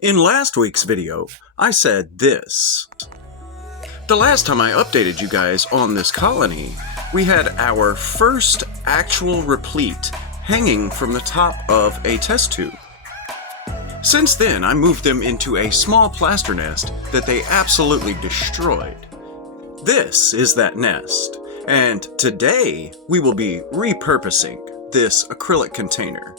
In last week's video, I said this. The last time I updated you guys on this colony, we had our first actual replete hanging from the top of a test tube. Since then, I moved them into a small plaster nest that they absolutely destroyed. This is that nest, and today we will be repurposing this acrylic container.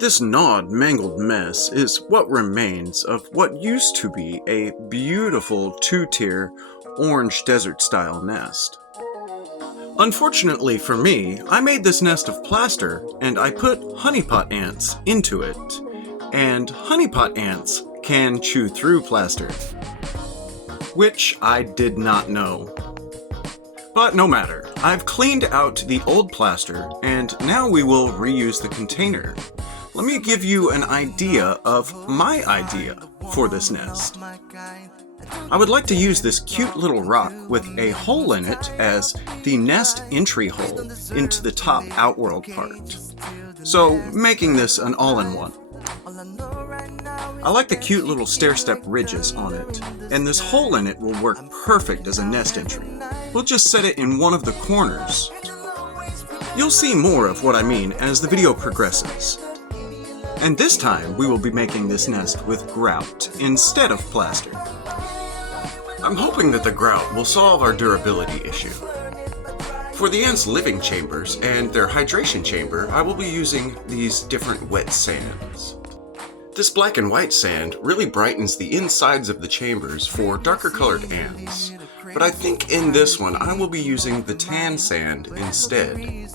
This gnawed, mangled mess is what remains of what used to be a beautiful two-tier orange desert-style nest. Unfortunately for me, I made this nest of plaster and I put honeypot ants into it. And honeypot ants can chew through plaster, which I did not know. But no matter, I've cleaned out the old plaster and now we will reuse the container. Let me give you an idea of my idea for this nest. I would like to use this cute little rock with a hole in it as the nest entry hole into the top outworld part. So, making this an all-in-one. I like the cute little stair-step ridges on it, and this hole in it will work perfect as a nest entry. We'll just set it in one of the corners. You'll see more of what I mean as the video progresses. And this time, we will be making this nest with grout instead of plaster. I'm hoping that the grout will solve our durability issue. For the ants' living chambers and their hydration chamber, I will be using these different wet sands. This black and white sand really brightens the insides of the chambers for darker colored ants. But I think in this one I will be using the tan sand instead.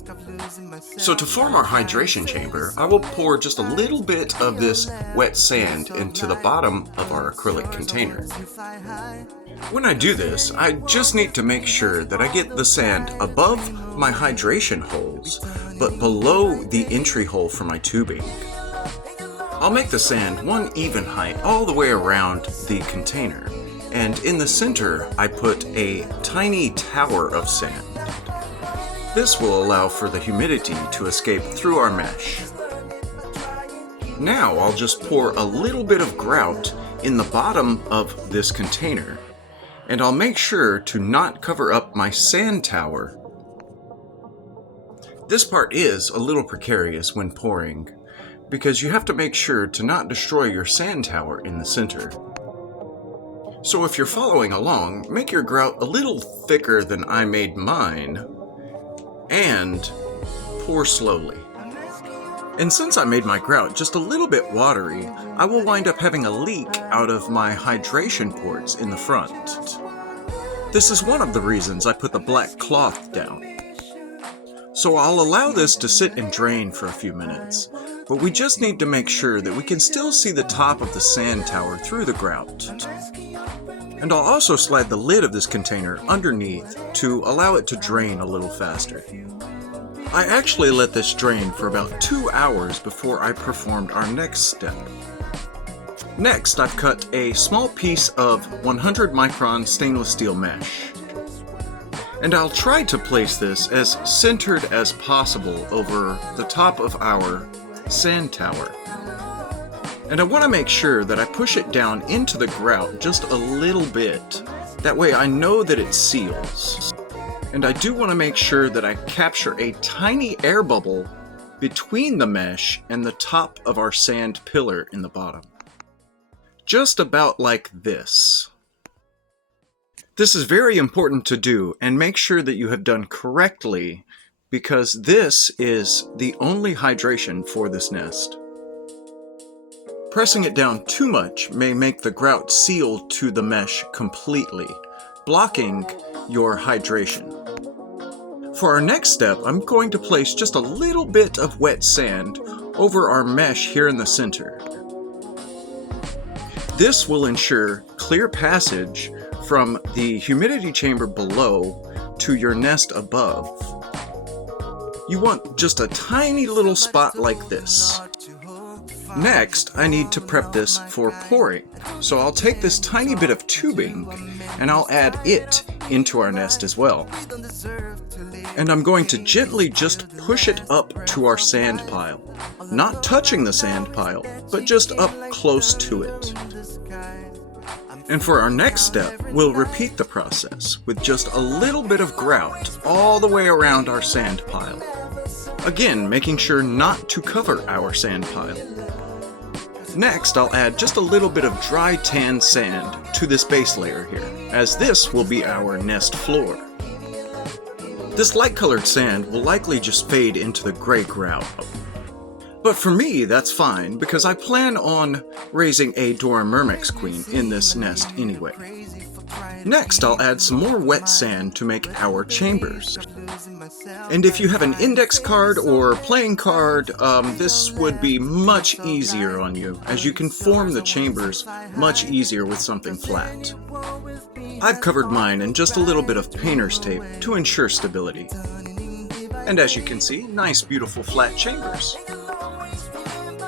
So to form our hydration chamber, I will pour just a little bit of this wet sand into the bottom of our acrylic container. When I do this, I just need to make sure that I get the sand above my hydration holes, but below the entry hole for my tubing. I'll make the sand one even height all the way around the container. And in the center, I put a tiny tower of sand. This will allow for the humidity to escape through our mesh. Now I'll just pour a little bit of grout in the bottom of this container, and I'll make sure to not cover up my sand tower. This part is a little precarious when pouring, because you have to make sure to not destroy your sand tower in the center. So if you're following along, make your grout a little thicker than I made mine, and pour slowly. And since I made my grout just a little bit watery, I will wind up having a leak out of my hydration ports in the front. This is one of the reasons I put the black cloth down. So I'll allow this to sit and drain for a few minutes, but we just need to make sure that we can still see the top of the sand tower through the grout. And I'll also slide the lid of this container underneath to allow it to drain a little faster. I actually let this drain for about 2 hours before I performed our next step. Next, I've cut a small piece of 100 micron stainless steel mesh. And I'll try to place this as centered as possible over the top of our sand tower. And I want to make sure that I push it down into the grout just a little bit. That way I know that it seals. And I do want to make sure that I capture a tiny air bubble between the mesh and the top of our sand pillar in the bottom. Just about like this. This is very important to do and make sure that you have done correctly, because this is the only hydration for this nest. Pressing it down too much may make the grout seal to the mesh completely, blocking your hydration. For our next step, I'm going to place just a little bit of wet sand over our mesh here in the center. This will ensure clear passage from the humidity chamber below to your nest above. You want just a tiny little spot like this. Next, I need to prep this for pouring. So I'll take this tiny bit of tubing and I'll add it into our nest as well. And I'm going to gently just push it up to our sand pile. Not touching the sand pile, but just up close to it. And for our next step, we'll repeat the process with just a little bit of grout all the way around our sand pile. Again, making sure not to cover our sand pile. Next, I'll add just a little bit of dry tan sand to this base layer here, as this will be our nest floor. This light-colored sand will likely just fade into the gray grout. But for me, that's fine, because I plan on raising a Dora Myrmex queen in this nest anyway. Next, I'll add some more wet sand to make our chambers. And if you have an index card or playing card, this would be much easier on you, as you can form the chambers much easier with something flat. I've covered mine in just a little bit of painter's tape to ensure stability. And as you can see, nice beautiful flat chambers.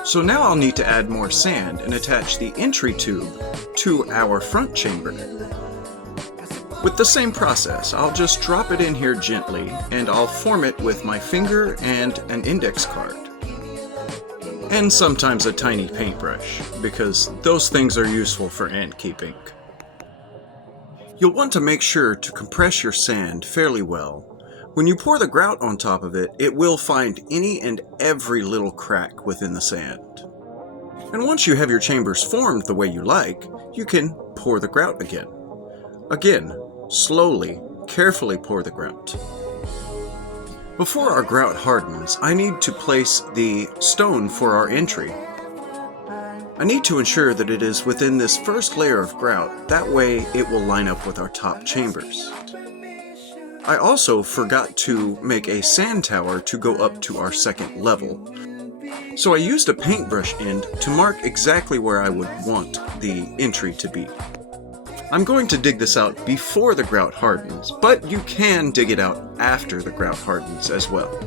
So now I'll need to add more sand and attach the entry tube to our front chamber. With the same process, I'll just drop it in here gently and I'll form it with my finger and an index card. And sometimes a tiny paintbrush, because those things are useful for ant keeping. You'll want to make sure to compress your sand fairly well. When you pour the grout on top of it, it will find any and every little crack within the sand. And once you have your chambers formed the way you like, you can pour the grout again. Again, slowly, carefully pour the grout. Before our grout hardens, I need to place the stone for our entry. I need to ensure that it is within this first layer of grout, that way it will line up with our top chambers. I also forgot to make a sand tower to go up to our second level. So I used a paintbrush end to mark exactly where I would want the entry to be. I'm going to dig this out before the grout hardens, but you can dig it out after the grout hardens as well.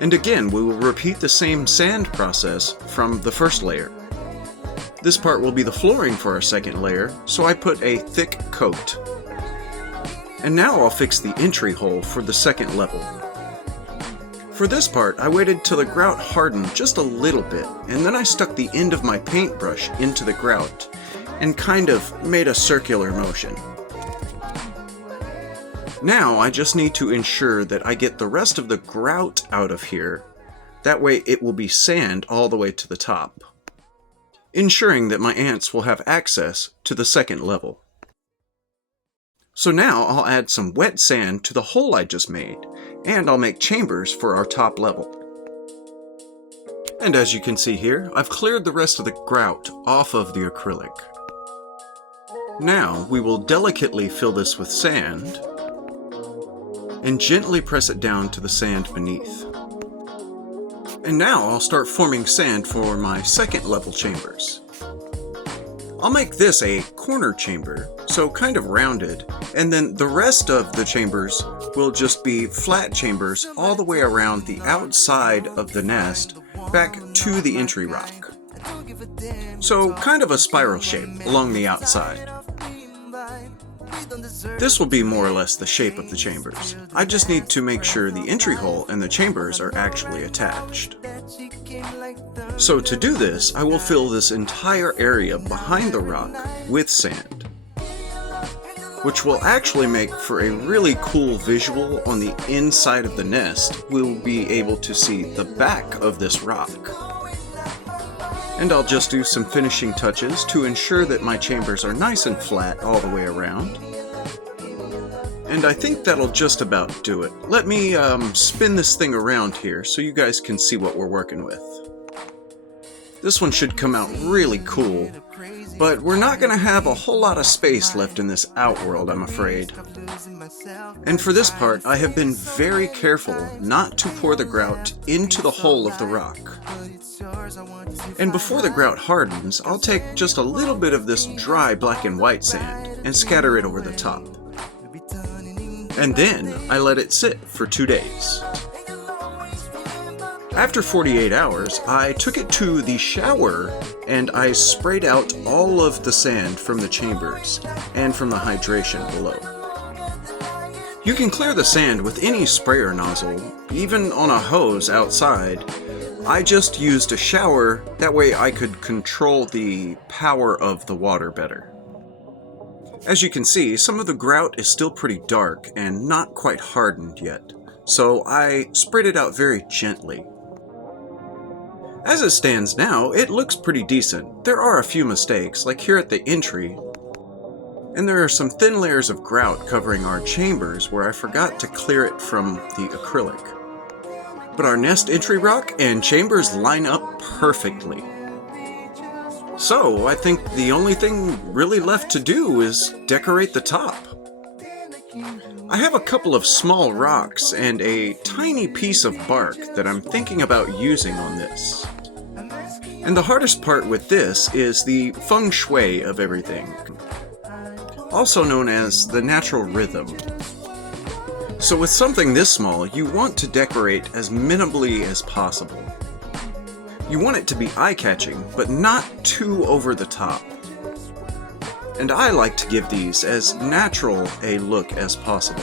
And again, we will repeat the same sand process from the first layer. This part will be the flooring for our second layer, so I put a thick coat. And now I'll fix the entry hole for the second level. For this part, I waited till the grout hardened just a little bit, and then I stuck the end of my paintbrush into the grout and kind of made a circular motion. Now I just need to ensure that I get the rest of the grout out of here. That way it will be sand all the way to the top, ensuring that my ants will have access to the second level. So now I'll add some wet sand to the hole I just made, and I'll make chambers for our top level. And as you can see here, I've cleared the rest of the grout off of the acrylic. Now we will delicately fill this with sand, and gently press it down to the sand beneath. And now I'll start forming sand for my second level chambers. I'll make this a corner chamber, so kind of rounded, and then the rest of the chambers will just be flat chambers all the way around the outside of the nest back to the entry rock. So kind of a spiral shape along the outside. This will be more or less the shape of the chambers. I just need to make sure the entry hole and the chambers are actually attached. So to do this, I will fill this entire area behind the rock with sand, which will actually make for a really cool visual on the inside of the nest. We'll be able to see the back of this rock. And I'll just do some finishing touches to ensure that my chambers are nice and flat all the way around. And I think that'll just about do it. Let me spin this thing around here so you guys can see what we're working with. This one should come out really cool, but we're not going to have a whole lot of space left in this outworld, I'm afraid. And for this part, I have been very careful not to pour the grout into the hole of the rock. And before the grout hardens, I'll take just a little bit of this dry black and white sand and scatter it over the top. And then I let it sit for 2 days. After 48 hours, I took it to the shower and I sprayed out all of the sand from the chambers and from the hydration below. You can clear the sand with any sprayer nozzle, even on a hose outside. I just used a shower, that way I could control the power of the water better. As you can see, some of the grout is still pretty dark and not quite hardened yet, so I sprayed it out very gently. As it stands now, it looks pretty decent. There are a few mistakes, like here at the entry, and there are some thin layers of grout covering our chambers where I forgot to clear it from the acrylic. But our nest entry rock and chambers line up perfectly. So I think the only thing really left to do is decorate the top. I have a couple of small rocks and a tiny piece of bark that I'm thinking about using on this. And the hardest part with this is the feng shui of everything, also known as the natural rhythm. So with something this small, you want to decorate as minimally as possible. You want it to be eye-catching, but not too over the top. And I like to give these as natural a look as possible.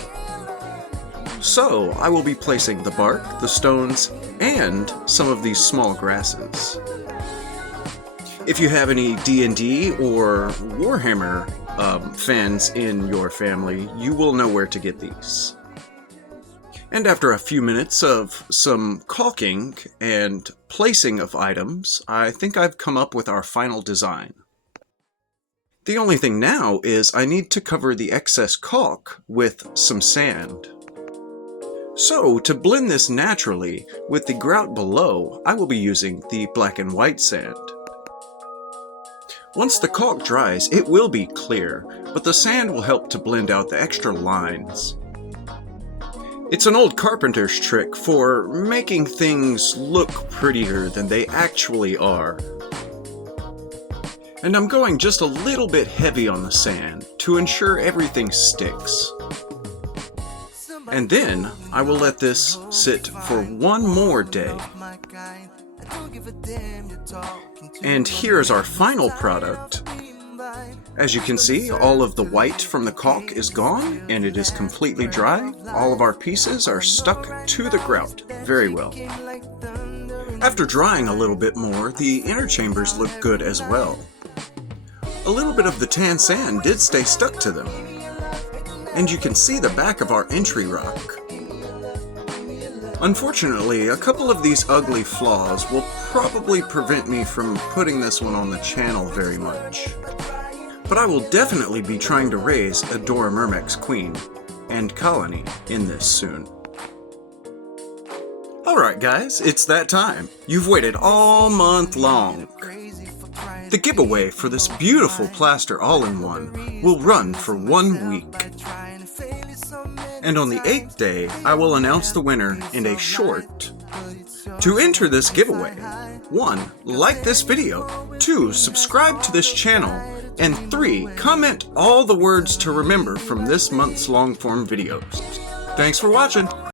So I will be placing the bark, the stones, and some of these small grasses. If you have any D&D or Warhammer fans in your family, you will know where to get these. And after a few minutes of some caulking and placing of items, I think I've come up with our final design. The only thing now is I need to cover the excess caulk with some sand. So, to blend this naturally with the grout below, I will be using the black and white sand. Once the caulk dries, it will be clear, but the sand will help to blend out the extra lines. It's an old carpenter's trick for making things look prettier than they actually are. And I'm going just a little bit heavy on the sand to ensure everything sticks. And then I will let this sit for one more day. And here's our final product. As you can see, all of the white from the caulk is gone and it is completely dry. All of our pieces are stuck to the grout very well. After drying a little bit more, the inner chambers look good as well. A little bit of the tan sand did stay stuck to them. And you can see the back of our entry rock. Unfortunately, a couple of these ugly flaws will probably prevent me from putting this one on the channel very much. But I will definitely be trying to raise a Dora Myrmex Queen and colony in this soon. Alright guys, it's that time. You've waited all month long. The giveaway for this beautiful plaster all-in-one will run for 1 week. And on the 8th day, I will announce the winner in a short. To enter this giveaway, 1. Like this video, 2. Subscribe to this channel, and 3. Comment all the words to remember from this month's long-form videos. Thanks for watching!